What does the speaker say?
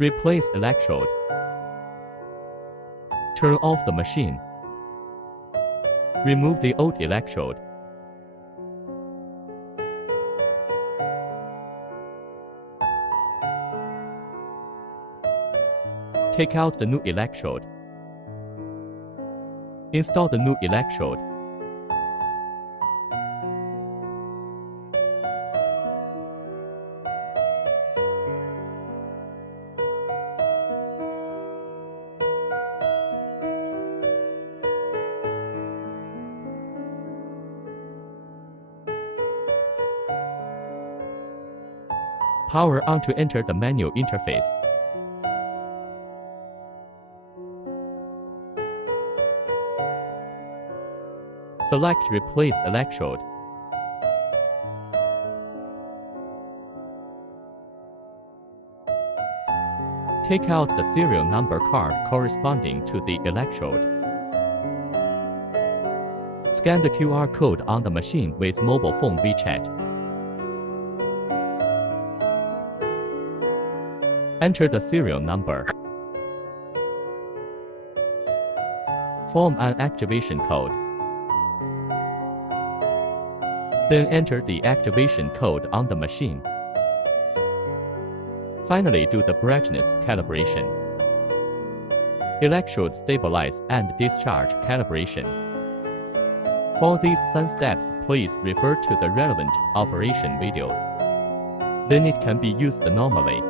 Replace electrode. Turn off the machine. Remove the old electrode. Take out the new electrode. Install the new electrode. Power on to enter the manual interface. Select Replace Electrode. Take out the serial number card corresponding to the electrode. Scan the QR code on the machine with mobile phone WeChat. Enter the serial number. Form an activation code. Then enter the activation code on the machine. Finally, do the brightness calibration. Electrode stabilize and discharge calibration. For these 7 steps, please refer to the relevant operation videos. Then it can be used normally.